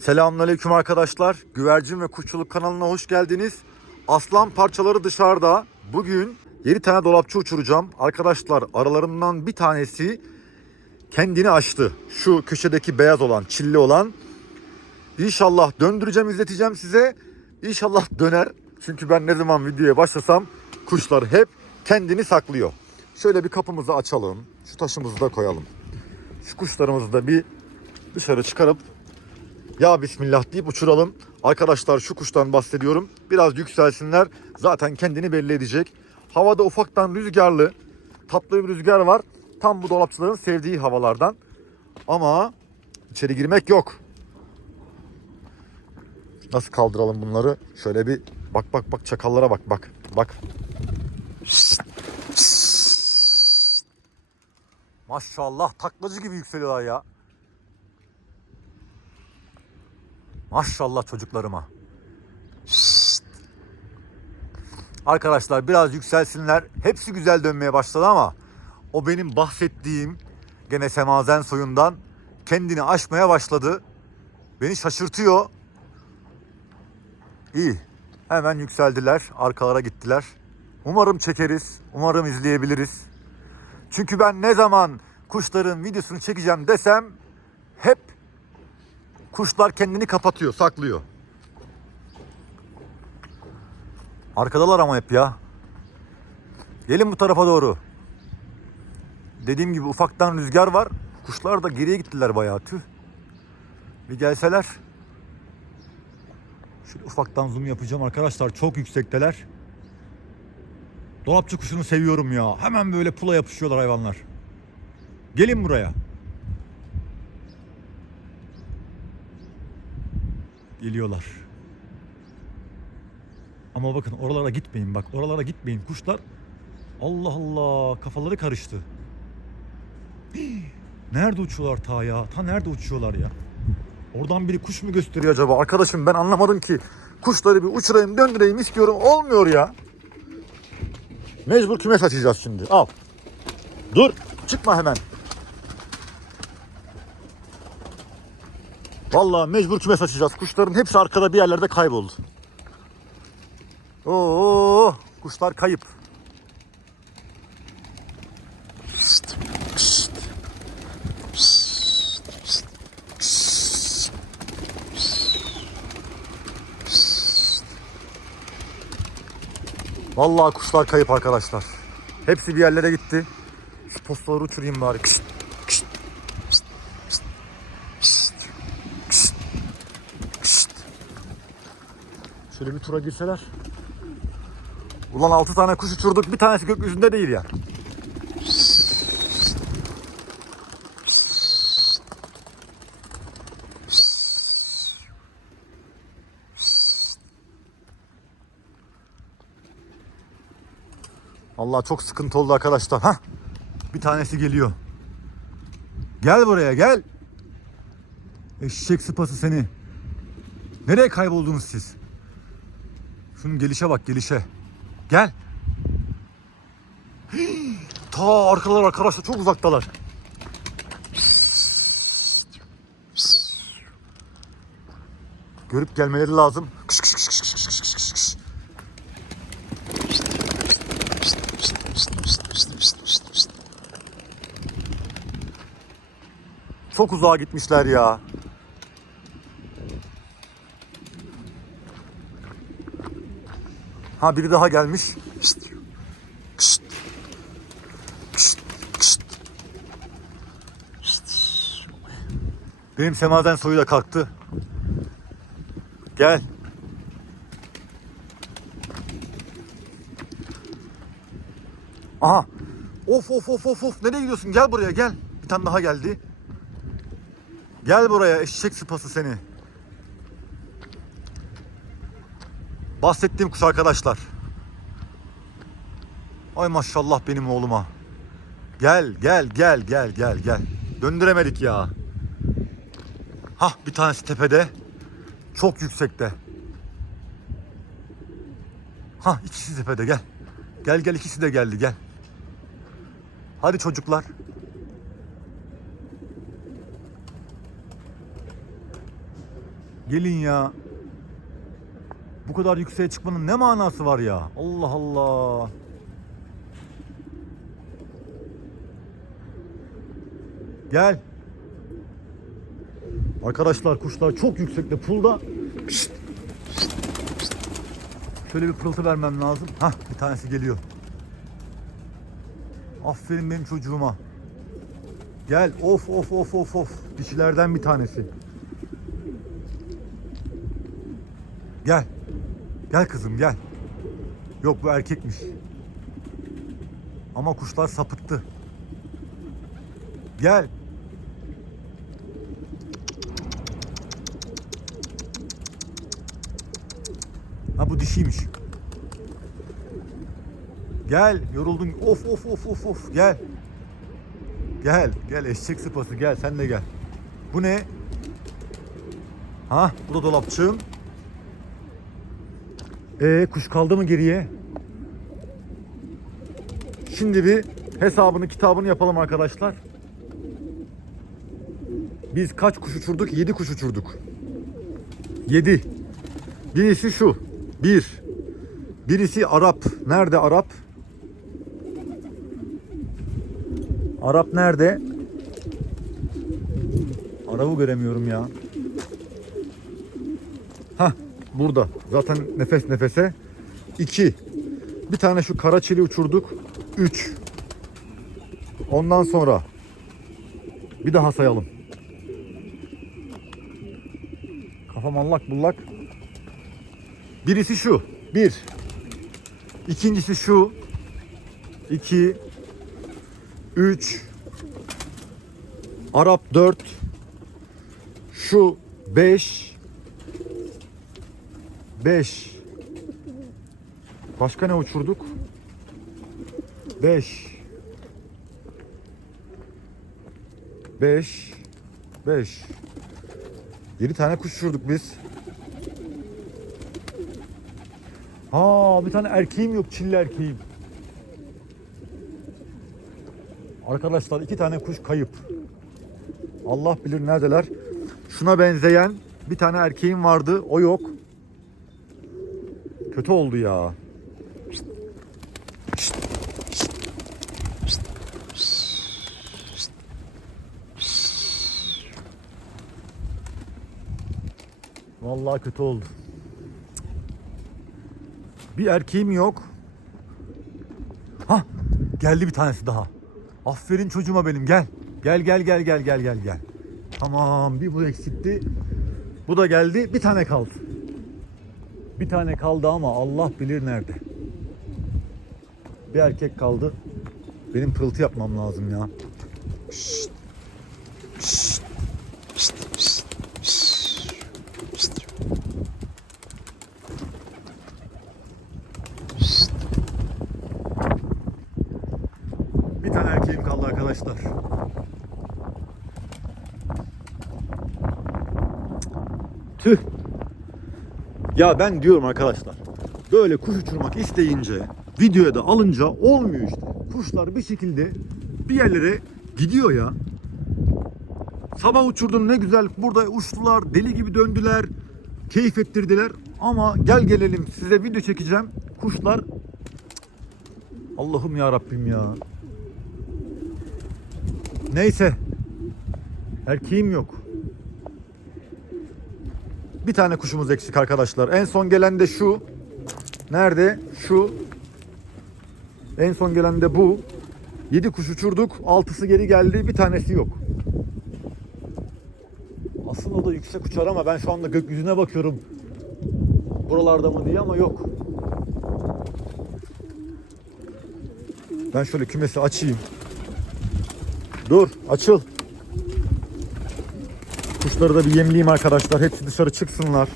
Selamünaleyküm arkadaşlar. Güvercin ve Kuşçuluk kanalına hoş geldiniz. Aslan parçaları dışarıda. Bugün 7 tane dolapçı uçuracağım. Arkadaşlar aralarından bir tanesi kendini açtı. Şu köşedeki beyaz olan, çilli olan. İnşallah döndüreceğim, izleteceğim size. İnşallah döner. Çünkü ben ne zaman videoya başlasam kuşlar hep kendini saklıyor. Şöyle bir kapımızı açalım. Şu taşımızı da koyalım. Şu kuşlarımızı da bir dışarı çıkarıp ya bismillah deyip uçuralım. Arkadaşlar şu kuştan bahsediyorum. Biraz yükselsinler. Zaten kendini belli edecek. Havada ufaktan rüzgarlı. Tatlı bir rüzgar var. Tam bu dolapçıların sevdiği havalardan. Ama içeri girmek yok. Nasıl kaldıralım bunları? Şöyle bir bak bak bak çakallara bak bak bak. Maşallah taklacı gibi yükseliyorlar ya. Maşallah çocuklarıma. Şşt. Arkadaşlar biraz yükselsinler. Hepsi güzel dönmeye başladı ama o benim bahsettiğim gene semazen soyundan kendini aşmaya başladı. Beni şaşırtıyor. İyi. Hemen yükseldiler. Arkalara gittiler. Umarım çekeriz. Umarım izleyebiliriz. Çünkü ben ne zaman kuşların videosunu çekeceğim desem hep kuşlar kendini kapatıyor, saklıyor. Arkadalar ama hep ya. Gelin bu tarafa doğru. Dediğim gibi ufaktan rüzgar var. Kuşlar da geriye gittiler bayağı tüh. Bir gelseler. Şöyle ufaktan zoom yapacağım arkadaşlar. Çok yüksekteler. Dolapçı kuşunu seviyorum ya. Hemen böyle pula yapışıyorlar hayvanlar. Gelin buraya. Geliyorlar. Ama bakın oralara gitmeyin bak. Oralara gitmeyin. Kuşlar Allah Allah kafaları karıştı. Nerede uçuyorlar ta ya? Ta nerede uçuyorlar ya? Oradan biri kuş mu gösteriyor acaba? Arkadaşım ben anlamadım ki. Kuşları bir uçurayım döndüreyim istiyorum. Olmuyor ya. Mecbur kümes açacağız şimdi. Al. Dur. Çıkma hemen. Vallahi mecbur kümes açacağız. Kuşların hepsi arkada bir yerlerde kayboldu. Oo, kuşlar kayıp. Vallahi kuşlar kayıp arkadaşlar. Hepsi bir yerlere gitti. Şu postaları uçurayım bari. Kışt, kışt, kışt, kışt, kışt. Şöyle bir tura girseler. Ulan 6 tane kuş uçurduk bir tanesi gökyüzünde değil ya. Allah çok sıkıntı oldu arkadaşlar. Hah. Bir tanesi geliyor. Gel buraya gel. Eşek sıpası seni. Nereye kayboldunuz siz? Şunun gelişe bak gelişe. Gel. Ta arkalar arkadaşlar çok uzaktalar. Görüp gelmeleri lazım. Kış kış kış kış kış kış kış kış. Çok uzağa gitmişler ya. Ha biri daha gelmiş. Pişt. Pişt. Pişt. Pişt. Pişt. Benim semazen soyu da kalktı. Gel. Aha. Of of of of of. Nereye gidiyorsun? Gel buraya gel. Bir tane daha geldi. Gel buraya eşek sıpası seni. Bahsettiğim kuş arkadaşlar. Ay maşallah benim oğluma. Gel gel gel gel gel gel. Döndüremedik ya. Hah bir tanesi tepede. Çok yüksekte. Hah ikisi tepede gel. Gel gel ikisi de geldi gel. Hadi çocuklar. Gelin ya. Bu kadar yükseğe çıkmanın ne manası var ya? Allah Allah. Gel. Arkadaşlar kuşlar çok yüksekte pulda. Pişt, pişt, pişt. Şöyle bir pırıltı vermem lazım. Hah bir tanesi geliyor. Aferin benim çocuğuma. Gel of of of of of. Dişilerden bir tanesi. Gel. Gel kızım gel. Yok bu erkekmiş. Ama kuşlar sapıttı. Gel. Ha bu dişiymiş. Gel yoruldun. Of of of of of gel. Gel gel eşek sıpası gel sen de gel. Bu ne? Ha bu da dolapçığım. Ee kuş kaldı mı geriye? Şimdi bir hesabını kitabını yapalım arkadaşlar. Biz kaç kuş uçurduk? 7 kuş uçurduk. 7. Birisi şu. Bir. Birisi Arap. Nerede Arap? Arap nerede? Arap'ı göremiyorum ya. Hah burada. Zaten nefes nefese. 2. Bir tane şu kara çili uçurduk. 3. Ondan sonra bir daha sayalım. Kafam allak bullak. Birisi şu. Bir. İkincisi şu. İki. Üç. Arap dört. Şu beş. Beş. Başka ne uçurduk? Beş. Beş. Beş. Yedi tane kuş uçurduk biz. Ha bir tane erkeğim yok çilli erkeğim. Arkadaşlar iki tane kuş kayıp. Allah bilir neredeler. Şuna benzeyen bir tane erkeğim vardı. O yok. Kötü oldu ya. Vallahi kötü oldu. Bir erkeğim yok. Ha geldi bir tanesi daha. Aferin çocuğuma benim gel. Gel gel gel gel gel gel gel. Tamam bir bu eksikti. Bu da geldi. Bir tane kaldı. Bir tane kaldı ama Allah bilir nerede. Bir erkek kaldı. Benim pırıltı yapmam lazım ya. Şşt. Şşt. Şşt. Şşt. Şşt. Şşt. Bir tane erkeğim kaldı arkadaşlar. Tüh. Ya ben diyorum arkadaşlar. Böyle kuş uçurmak isteyince videoya da alınca olmuyor işte. Kuşlar bir şekilde bir yerlere gidiyor ya. Sabah uçurdum ne güzel burada uçtular deli gibi döndüler. Keyif ettirdiler ama gel gelelim size video çekeceğim. Kuşlar Allah'ım ya Rabbim ya. Neyse. Erkeğim yok. Bir tane kuşumuz eksik arkadaşlar. En son gelen de şu. Nerede? Şu. En son gelen de bu. 7 kuş uçurduk. Altısı geri geldi. Bir tanesi yok. Aslında o da yüksek uçar ama ben şu anda gökyüzüne bakıyorum. Buralarda mı diye ama yok. Ben şöyle kümesi açayım. Dur açıl. Kuşları da bir yemleyeyim arkadaşlar. Hepsi dışarı çıksınlar.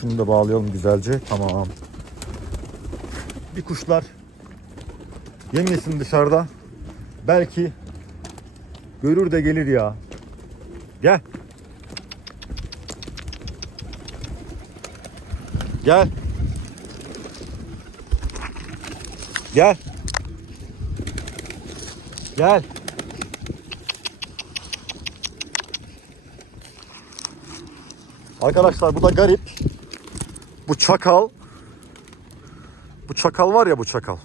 Şunu da bağlayalım güzelce. Tamam. Bir kuşlar yem yesin dışarıda. Belki görür de gelir ya. Gel. Gel. Gel. Gel. Arkadaşlar bu da garip. Bu çakal. Bu çakal var ya bu çakal.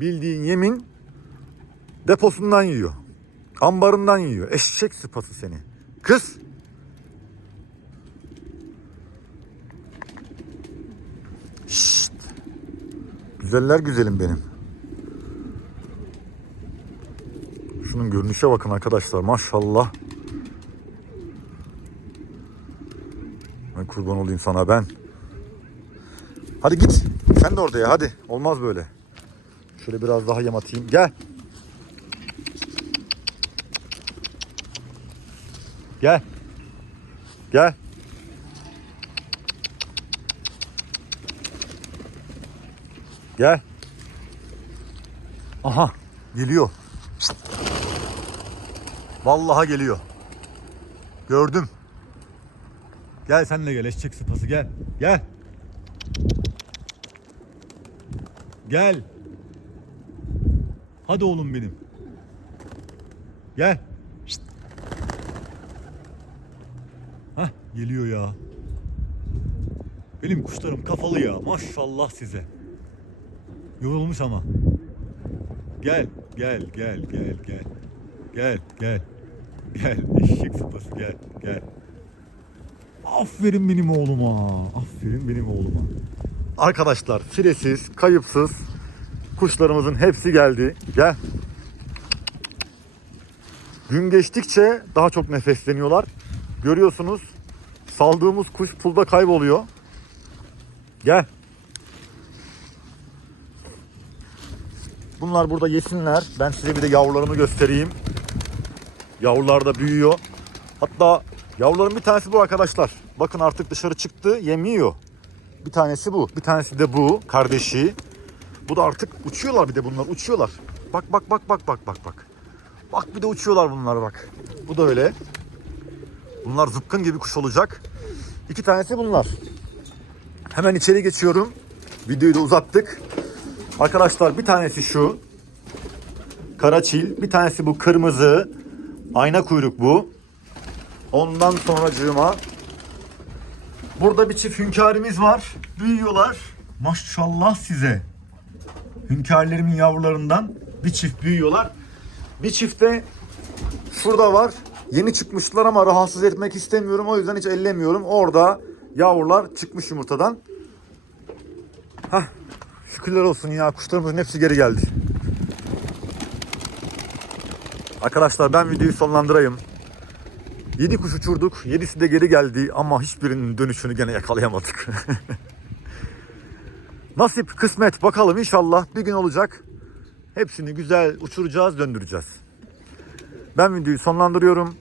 Bildiğin yemin deposundan yiyor. Ambarından yiyor. Eşek sıpası seni. Kız. Şşt. Güzeller güzelim benim. Şunun görünüşe bakın arkadaşlar. Maşallah. Ay kurban olayım sana ben. Hadi git. Sen de oraya hadi. Olmaz böyle. Şöyle biraz daha yem atayım. Gel. Gel. Gel. Gel. Aha geliyor. Vallahi geliyor. Gördüm. Gel sen de gel eşek sıpası gel. Gel. Gel. Hadi oğlum benim. Gel. Şşt. Hah geliyor ya. Benim kuşlarım kafalı ya. Maşallah size. Yorulmuş ama. Gel, gel, gel, gel, gel. Gel, gel. Gel, eşek sıpası gel, gel. Aferin benim oğluma. Aferin benim oğluma. Arkadaşlar firesiz, kayıpsız kuşlarımızın hepsi geldi. Gel. Gün geçtikçe daha çok nefesleniyorlar. Görüyorsunuz saldığımız kuş pulda kayboluyor. Gel. Bunlar burada yesinler. Ben size bir de yavrularımı göstereyim. Yavrular da büyüyor. Hatta yavruların bir tanesi bu arkadaşlar. Bakın artık dışarı çıktı, yem yiyor. Bir tanesi bu. Bir tanesi de bu kardeşi. Bu da artık uçuyorlar bir de bunlar uçuyorlar. Bak bak bak bak bak bak bak. Bak bir de uçuyorlar bunlar bak. Bu da öyle. Bunlar zıpkın gibi kuş olacak. İki tanesi bunlar. Hemen içeri geçiyorum. Videoyu da uzattık. Arkadaşlar bir tanesi şu. Karaçil. Bir tanesi bu kırmızı. Ayna kuyruk bu. Ondan sonracığıma burada bir çift hünkârimiz var. Büyüyorlar. Maşallah size. Hünkârlerimin yavrularından bir çift büyüyorlar. Bir çifte şurada var. Yeni çıkmışlar ama rahatsız etmek istemiyorum. O yüzden hiç ellemiyorum. Orada yavrular çıkmış yumurtadan. Hah. Şükürler olsun ya. Kuşlarımızın hepsi geri geldi. Arkadaşlar ben videoyu sonlandırayım. 7 kuş uçurduk. 7'si de geri geldi ama hiçbirinin dönüşünü gene yakalayamadık. Nasip, kısmet bakalım inşallah bir gün olacak. Hepsini güzel uçuracağız, döndüreceğiz. Ben videoyu sonlandırıyorum.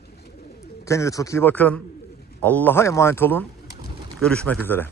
Kendinize çok iyi bakın. Allah'a emanet olun. Görüşmek üzere.